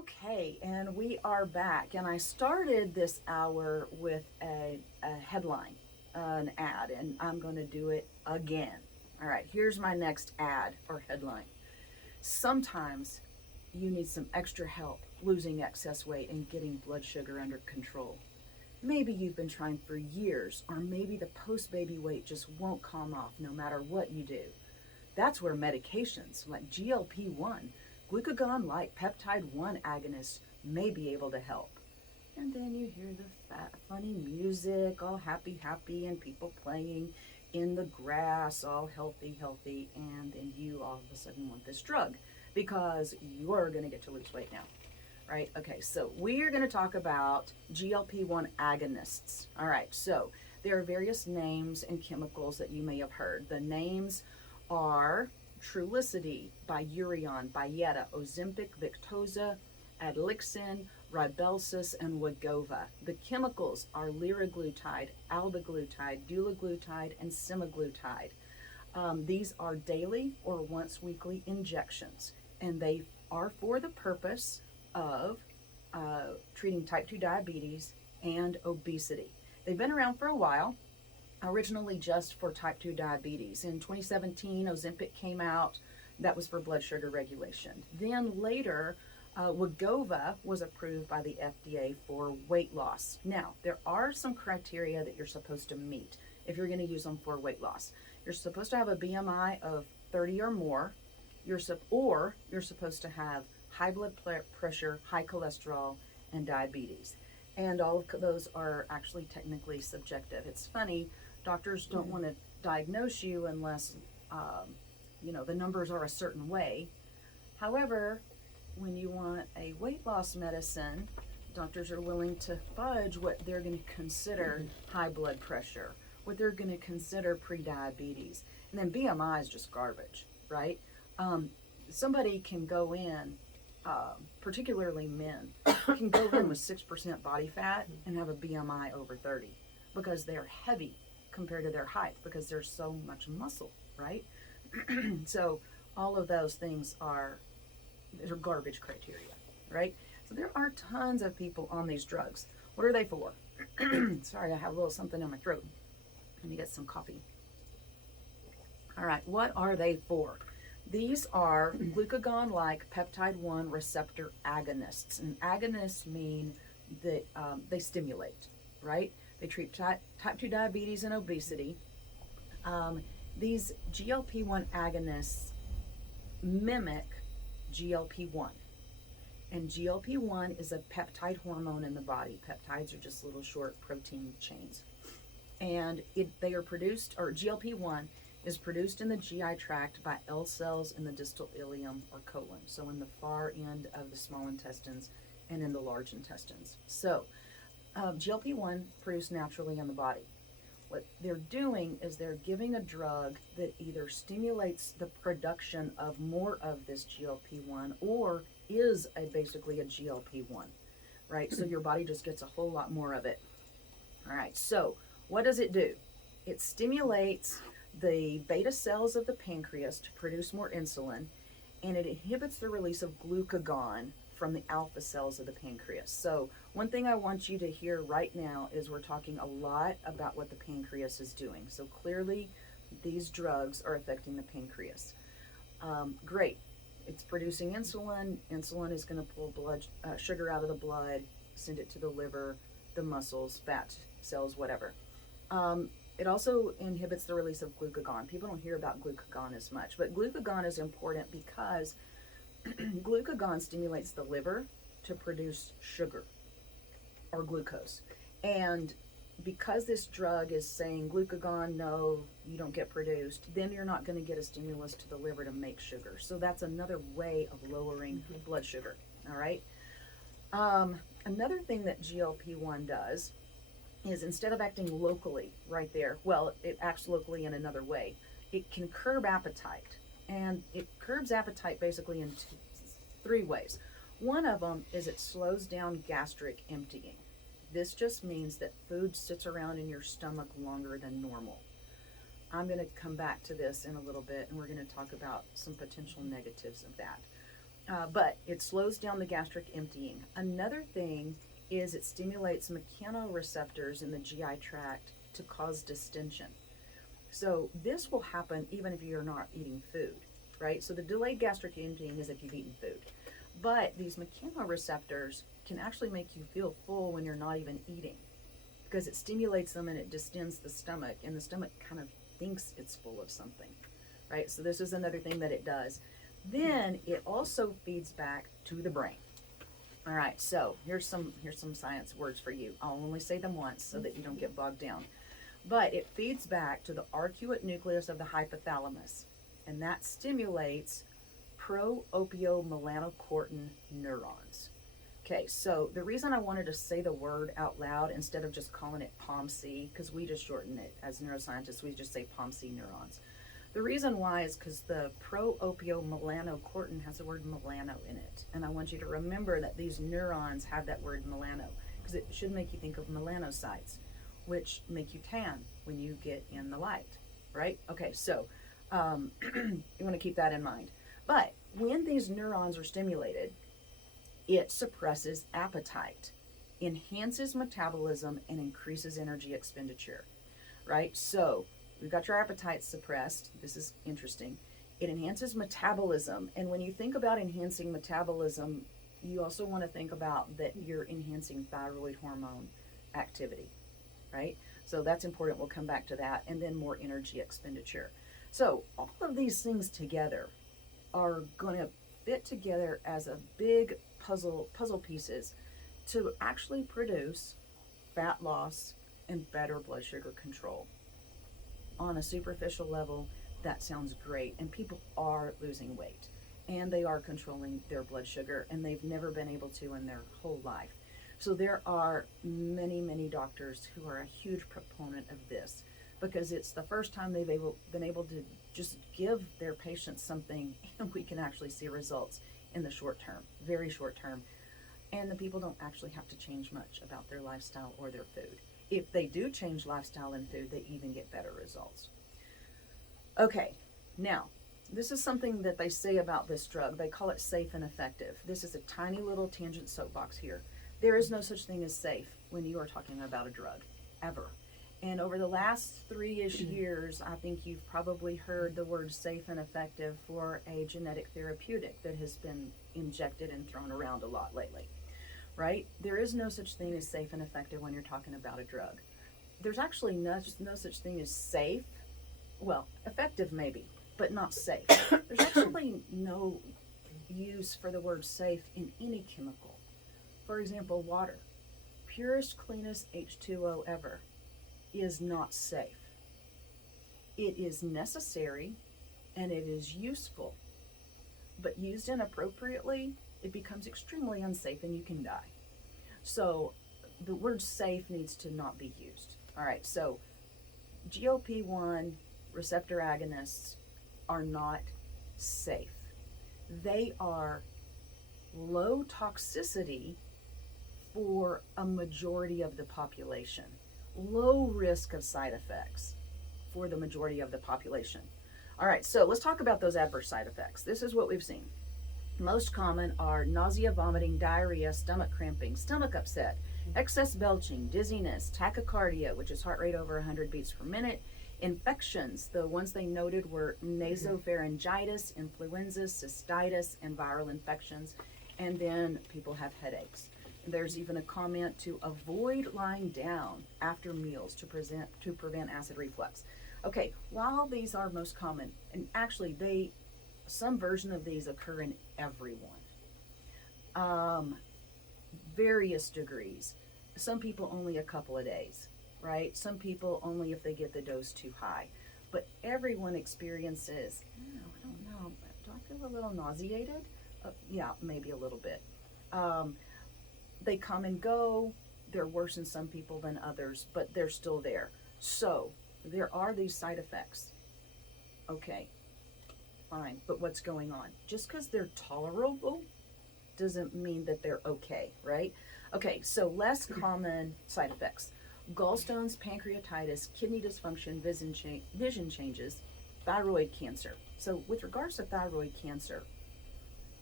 Okay, and we are back. And I started this hour with a headline, an ad, and I'm going to do it again. All right, here's my next ad or headline. Sometimes you need some extra help losing excess weight and getting blood sugar under control. Maybe you've been trying for years, or maybe the post baby weight just won't calm off no matter what you do. That's where medications like GLP-1, glucagon like peptide 1 agonists may be able to help. And then you hear the funny music, all happy, happy, and people playing in the grass, all healthy, healthy, and then you all of a sudden want this drug because you're going to get to lose weight now. Right? Okay, so we are going to talk about GLP-1 agonists. All right, so there are various names and chemicals that you may have heard. The names are Trulicity, Byureon, Byetta, Ozempic, Victoza, Adlixin, Ribelsis, and Wegovy. The chemicals are liraglutide, albiglutide, dulaglutide, and semaglutide. These are daily or once weekly injections, and they are for the purpose of treating type 2 diabetes and obesity. They've been around for a while, originally just for type 2 diabetes. In 2017, Ozempic came out. That was for blood sugar regulation. Then later, Wegovy was approved by the FDA for weight loss. Now, there are some criteria that you're supposed to meet if you're going to use them for weight loss. You're supposed to have a BMI of 30 or more, you're supposed to have high blood pressure, high cholesterol, and diabetes. And all of those are actually technically subjective. It's funny, doctors don't want to diagnose you unless, the numbers are a certain way. However, when you want a weight loss medicine, doctors are willing to fudge what they're going to consider high blood pressure, what they're going to consider pre-diabetes. And then BMI is just garbage, right? Somebody can go in, particularly men, can go in with 6% body fat and have a BMI over 30 because they're heavy compared to their height because there's so much muscle, right? So all of those things are garbage criteria, right? So there are tons of people on these drugs. What are they for? Sorry, I have a little something in my throat. Let me get some coffee. All right, what are they for? These are glucagon-like peptide 1 receptor agonists. And agonists mean that they stimulate, right? They treat type 2 diabetes and obesity. These GLP-1 agonists mimic GLP-1. And GLP-1 is a peptide hormone in the body. Peptides are just little short protein chains. And they are produced, or GLP-1 is produced in the GI tract by L cells in the distal ileum or colon, so in the far end of the small intestines and in the large intestines. So GLP-1 produced naturally in the body. What they're doing is they're giving a drug that either stimulates the production of more of this GLP-1 or is basically a GLP-1, right? So your body just gets a whole lot more of it. All right, so what does it do? It stimulates the beta cells of the pancreas to produce more insulin, and it inhibits the release of glucagon from the alpha cells of the pancreas. So one thing I want you to hear right now is we're talking a lot about what the pancreas is doing. So clearly these drugs are affecting the pancreas. Great. It's producing insulin. Insulin is going to pull sugar out of the blood, send it to the liver, the muscles, fat cells, whatever. It also inhibits the release of glucagon. People don't hear about glucagon as much, but glucagon is important because glucagon stimulates the liver to produce sugar or glucose. And because this drug is saying glucagon, no, you don't get produced, then you're not going to get a stimulus to the liver to make sugar. So that's another way of lowering blood sugar, all right? Another thing that GLP-1 does is instead of acting locally right there, well, it acts locally in another way. It can curb appetite. And it curbs appetite basically in three ways. One of them is it slows down gastric emptying. This just means that food sits around in your stomach longer than normal. I'm going to come back to this in a little bit, and we're going to talk about some potential negatives of that. but it slows down the gastric emptying. Another thing is it stimulates mechanoreceptors in the GI tract to cause distension. So this will happen even if you're not eating food, right? So the delayed gastric emptying is if you've eaten food. But these mechanoreceptors can actually make you feel full when you're not even eating, because it stimulates them and it distends the stomach, and the stomach kind of thinks it's full of something, right? So this is another thing that it does. Then it also feeds back to the brain. All right, so here's some science words for you. I'll only say them once so that you don't get bogged down. But it feeds back to the arcuate nucleus of the hypothalamus, and that stimulates pro-opiomelanocortin neurons. Okay, so the reason I wanted to say the word out loud instead of just calling it POMC, because we just shorten it as neuroscientists, we just say POMC neurons. The reason why is because the pro-opiomelanocortin has the word melano in it. And I want you to remember that these neurons have that word melano, because it should make you think of melanocytes, which make you tan when you get in the light, right? Okay, so you want to keep that in mind. But when these neurons are stimulated, it suppresses appetite, enhances metabolism, and increases energy expenditure, right? So we've got your appetite suppressed. This is interesting. It enhances metabolism. And when you think about enhancing metabolism, you also want to think about that you're enhancing thyroid hormone activity, right? So that's important. We'll come back to that. And then more energy expenditure. So all of these things together are going to fit together as a big puzzle pieces to actually produce fat loss and better blood sugar control. On a superficial level, that sounds great, and people are losing weight and they are controlling their blood sugar, and they've never been able to in their whole life. So there are many doctors who are a huge proponent of this, because it's the first time they've been able to just give their patients something and we can actually see results in the short term, very short term. And the people don't actually have to change much about their lifestyle or their food. If they do change lifestyle and food, they even get better results. Okay, now, this is something that they say about this drug. They call it safe and effective. This is a tiny little tangent soapbox here. There is no such thing as safe when you are talking about a drug, ever. And over the last 3-ish years, I think you've probably heard the word safe and effective for a genetic therapeutic that has been injected and thrown around a lot lately, right? There is no such thing as safe and effective when you're talking about a drug. There's actually no such thing as safe. Well, effective maybe, but not safe. There's actually no use for the word safe in any chemical. For example, water, purest, cleanest H2O ever, is not safe. It is necessary and it is useful, but used inappropriately, it becomes extremely unsafe and you can die. So the word safe needs to not be used. All right, so GLP-1 receptor agonists are not safe. They are low toxicity for a majority of the population. Low risk of side effects for the majority of the population. All right, so let's talk about those adverse side effects. This is what we've seen. Most common are nausea, vomiting, diarrhea, stomach cramping, stomach upset, excess belching, dizziness, tachycardia, which is heart rate over 100 beats per minute, infections. The ones they noted were nasopharyngitis, influenza, cystitis, and viral infections. And then people have headaches. There's even a comment to avoid lying down after meals to prevent acid reflux. Okay, while these are most common, and actually some version of these occur in everyone. Various degrees. Some people only a couple of days, right? Some people only if they get the dose too high. But everyone experiences, I don't know, do I feel a little nauseated? Yeah, maybe a little bit. They come and go. They're worse in some people than others, but they're still there. So there are these side effects. Okay, fine, but what's going on? Just because they're tolerable doesn't mean that they're okay, right? Okay, so less common side effects. Gallstones, pancreatitis, kidney dysfunction, vision changes, thyroid cancer. So with regards to thyroid cancer,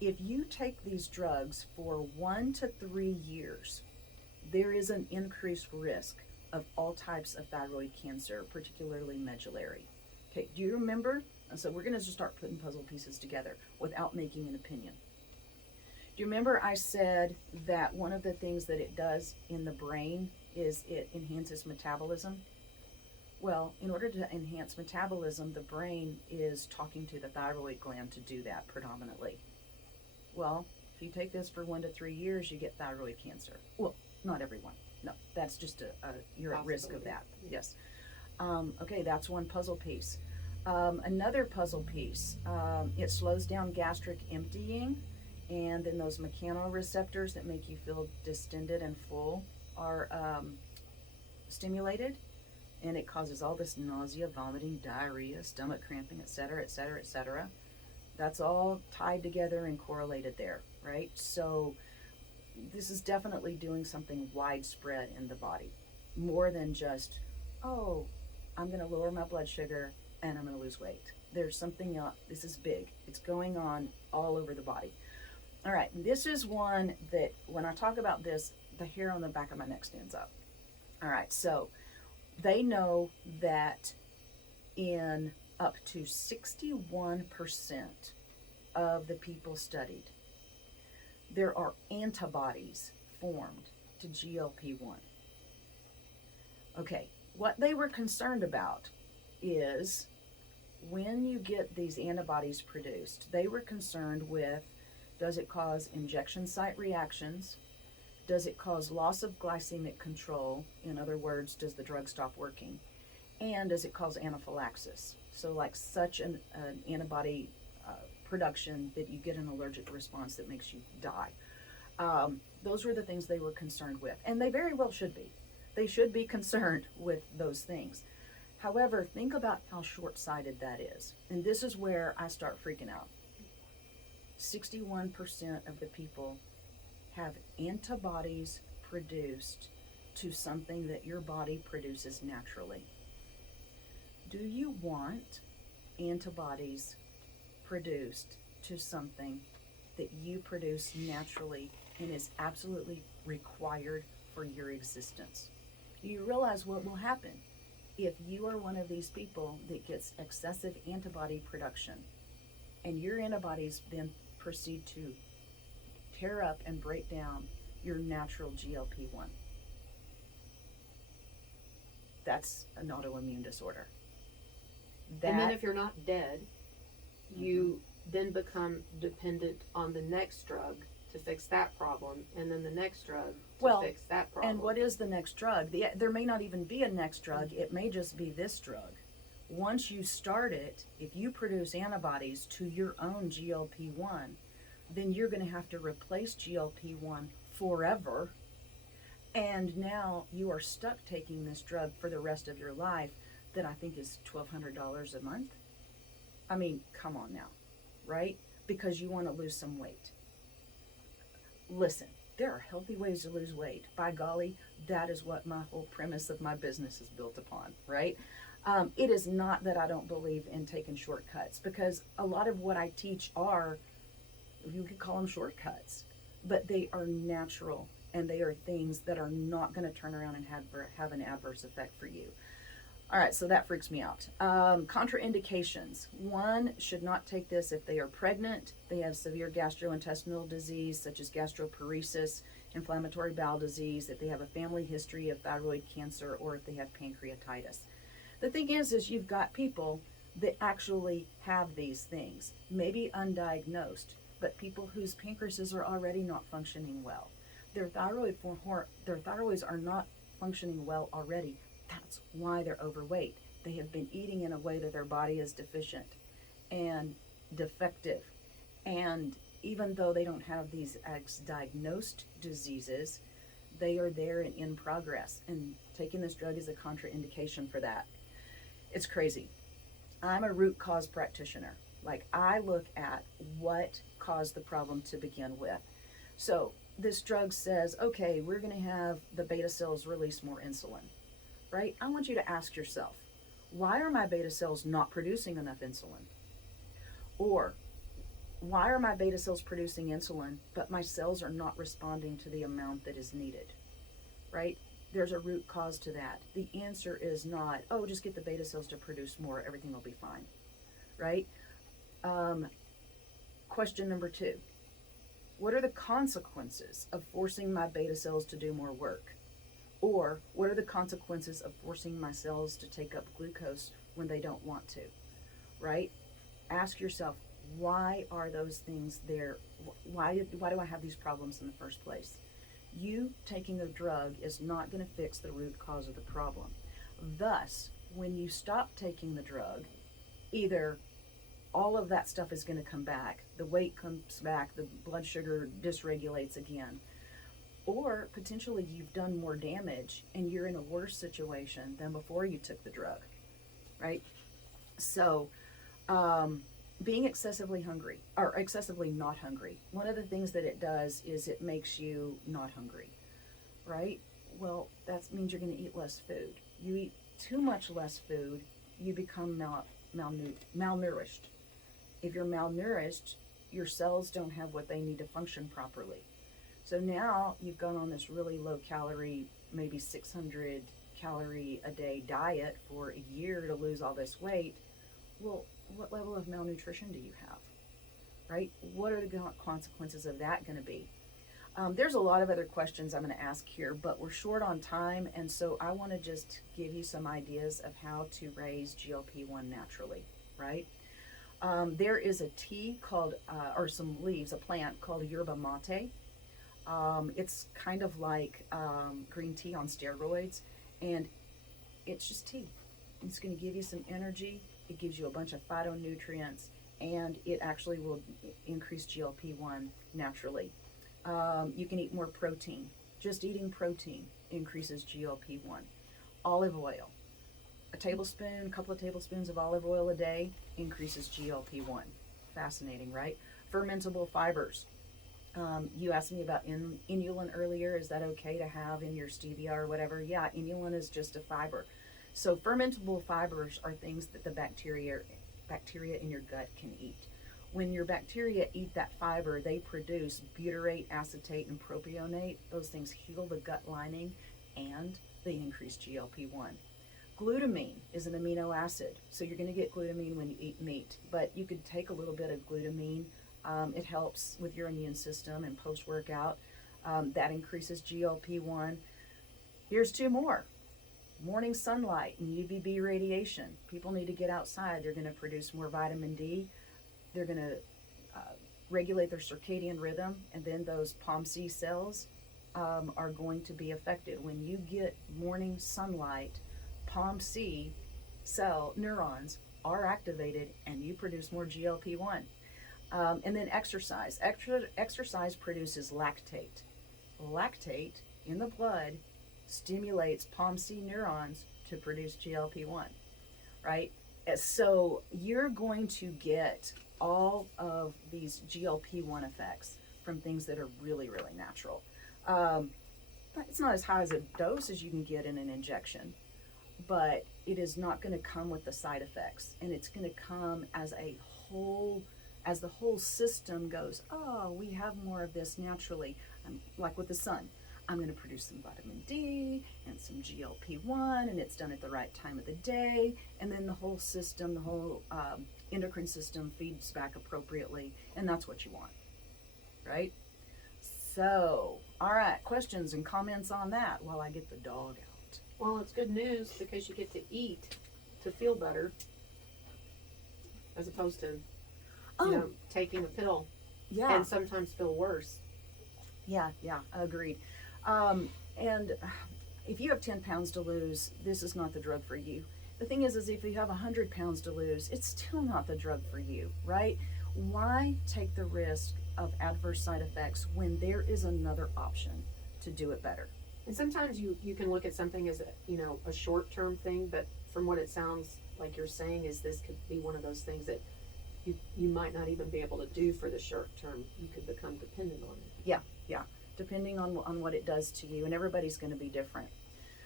If you take these drugs for 1 to 3 years, there is an increased risk of all types of thyroid cancer, particularly medullary. Okay, do you remember? And so we're going to just start putting puzzle pieces together without making an opinion. Do you remember I said that one of the things that it does in the brain is it enhances metabolism? Well, in order to enhance metabolism, the brain is talking to the thyroid gland to do that predominantly. Well, if you take this for 1 to 3 years, you get thyroid cancer. Well, not everyone. No, that's just you're at risk of that. Yes. Okay, that's one puzzle piece. Another puzzle piece, it slows down gastric emptying, and then those mechanoreceptors that make you feel distended and full are stimulated, and it causes all this nausea, vomiting, diarrhea, stomach cramping, etc., etc., etc. That's all tied together and correlated there, right? So this is definitely doing something widespread in the body, more than just, oh, I'm going to lower my blood sugar and I'm going to lose weight. There's something else. This is big. It's going on all over the body. All right, this is one that when I talk about this, the hair on the back of my neck stands up. All right, so they know that in up to 61% of the people studied, there are antibodies formed to GLP-1. Okay, what they were concerned about is when you get these antibodies produced, they were concerned with, does it cause injection site reactions? Does it cause loss of glycemic control? In other words, does the drug stop working? And does it cause anaphylaxis? So like such an antibody production that you get an allergic response that makes you die. Those were the things they were concerned with. And they very well should be. They should be concerned with those things. However, think about how short-sighted that is. And this is where I start freaking out. 61% of the people have antibodies produced to something that your body produces naturally. Do you want antibodies produced to something that you produce naturally and is absolutely required for your existence? Do you realize what will happen if you are one of these people that gets excessive antibody production and your antibodies then proceed to tear up and break down your natural GLP-1? That's an autoimmune disorder. And then if you're not dead, you then become dependent on the next drug to fix that problem, and then the next drug to fix that problem. And what is the next drug? There may not even be a next drug. It may just be this drug. Once you start it, if you produce antibodies to your own GLP-1, then you're going to have to replace GLP-1 forever. And now you are stuck taking this drug for the rest of your life that I think is $1,200 a month. I mean, come on now, right? Because you want to lose some weight. Listen, there are healthy ways to lose weight. By golly, that is what my whole premise of my business is built upon, right? It is not that I don't believe in taking shortcuts, because a lot of what I teach are, you could call them shortcuts, but they are natural, and they are things that are not going to turn around and have an adverse effect for you. All right, so that freaks me out. Contraindications. One should not take this if they are pregnant, they have severe gastrointestinal disease such as gastroparesis, inflammatory bowel disease, if they have a family history of thyroid cancer, or if they have pancreatitis. The thing is you've got people that actually have these things, maybe undiagnosed, but people whose pancreases are already not functioning well. Their thyroids are not functioning well already. That's why they're overweight. They have been eating in a way that their body is deficient and defective. And even though they don't have these diagnosed diseases, they are there and in progress. And taking this drug is a contraindication for that. It's crazy. I'm a root cause practitioner. Like, I look at what caused the problem to begin with. So this drug says, okay, we're going to have the beta cells release more insulin. Right? I want you to ask yourself, why are my beta cells not producing enough insulin? Or why are my beta cells producing insulin, but my cells are not responding to the amount that is needed, right? There's a root cause to that. The answer is not, oh, just get the beta cells to produce more, everything will be fine, right? Question number 2. What are the consequences of forcing my beta cells to do more work? Or what are the consequences of forcing my cells to take up glucose when they don't want to, right? Ask yourself, why are those things there? Why do I have these problems in the first place? You taking a drug is not going to fix the root cause of the problem. Thus, when you stop taking the drug, either all of that stuff is going to come back, the weight comes back, the blood sugar dysregulates again, or potentially you've done more damage and you're in a worse situation than before you took the drug, right? So, being excessively hungry or excessively not hungry, one of the things that it does is it makes you not hungry, right? Well, that means you're going to eat less food. You eat too much less food, you become malnourished. If you're malnourished, your cells don't have what they need to function properly. So now you've gone on this really low calorie, maybe 600 calorie a day diet for a year to lose all this weight. Well, what level of malnutrition do you have, right? What are the consequences of that going to be? There's a lot of other questions I'm going to ask here, but we're short on time, and so I want to just give you some ideas of how to raise GLP-1 naturally, right? There is a tea called, or some leaves, a plant called yerba mate. It's kind of like green tea on steroids, and it's just tea. It's going to give you some energy. It gives you a bunch of phytonutrients, and it actually will increase GLP-1 naturally. You can eat more protein. Just eating protein increases GLP-1. Olive oil. A couple of tablespoons of olive oil a day increases GLP-1. Fascinating, right? Fermentable fibers. You asked me about inulin earlier. Is that okay to have in your stevia or whatever? Yeah, inulin is just a fiber. So fermentable fibers are things that the bacteria in your gut can eat. When your bacteria eat that fiber, they produce butyrate, acetate, and propionate. Those things heal the gut lining, and they increase GLP-1. Glutamine is an amino acid, so you're going to get glutamine when you eat meat, but you could take a little bit of glutamine. It helps with your immune system and post-workout. That increases GLP-1. Here's 2 more. Morning sunlight and UVB radiation. People need to get outside. They're going to produce more vitamin D. They're going to regulate their circadian rhythm, and then those POMC cells are going to be affected. When you get morning sunlight, POMC cell neurons are activated, and you produce more GLP-1. And then exercise. Exercise produces lactate. Lactate in the blood stimulates POMC neurons to produce GLP-1, right? So you're going to get all of these GLP-1 effects from things that are really, really natural. It's not as high as a dose as you can get in an injection, but it is not going to come with the side effects, and it's going to come as a whole. As the whole system goes, oh, we have more of this naturally. Like with the sun, I'm going to produce some vitamin D and some GLP-1, and it's done at the right time of the day, and then the whole system, the whole endocrine system feeds back appropriately, and that's what you want, right? So, all right, questions and comments on that while I get the dog out. Well, it's good news because you get to eat to feel better as opposed to taking a pill, and sometimes feel worse. Yeah, agreed. And if you have 10 pounds to lose, this is not the drug for you. The thing is if you have 100 pounds to lose, it's still not the drug for you, right? Why take the risk of adverse side effects when there is another option to do it better? And sometimes you can look at something as a short-term thing, but from what it sounds like you're saying is this could be one of those things that you might not even be able to do for the short term. You could become dependent on it. Yeah, depending on what it does to you, and everybody's going to be different.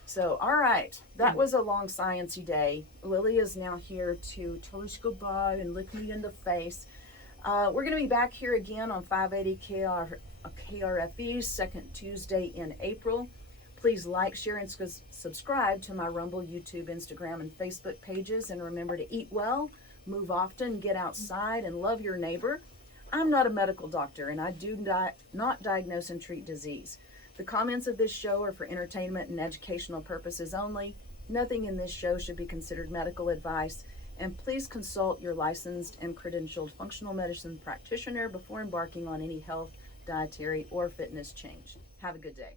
So, all right, that was a long sciencey day. Lily is now here to tell us goodbye and lick me in the face. We're going to be back here again on 580 KRFE, second Tuesday in April. Please like, share, and subscribe to my Rumble, YouTube, Instagram, and Facebook pages. And remember to eat well, move often, get outside, and love your neighbor. I'm not a medical doctor, and I do not diagnose and treat disease. The comments of this show are for entertainment and educational purposes only. Nothing in this show should be considered medical advice, and please consult your licensed and credentialed functional medicine practitioner before embarking on any health, dietary, or fitness change. Have a good day.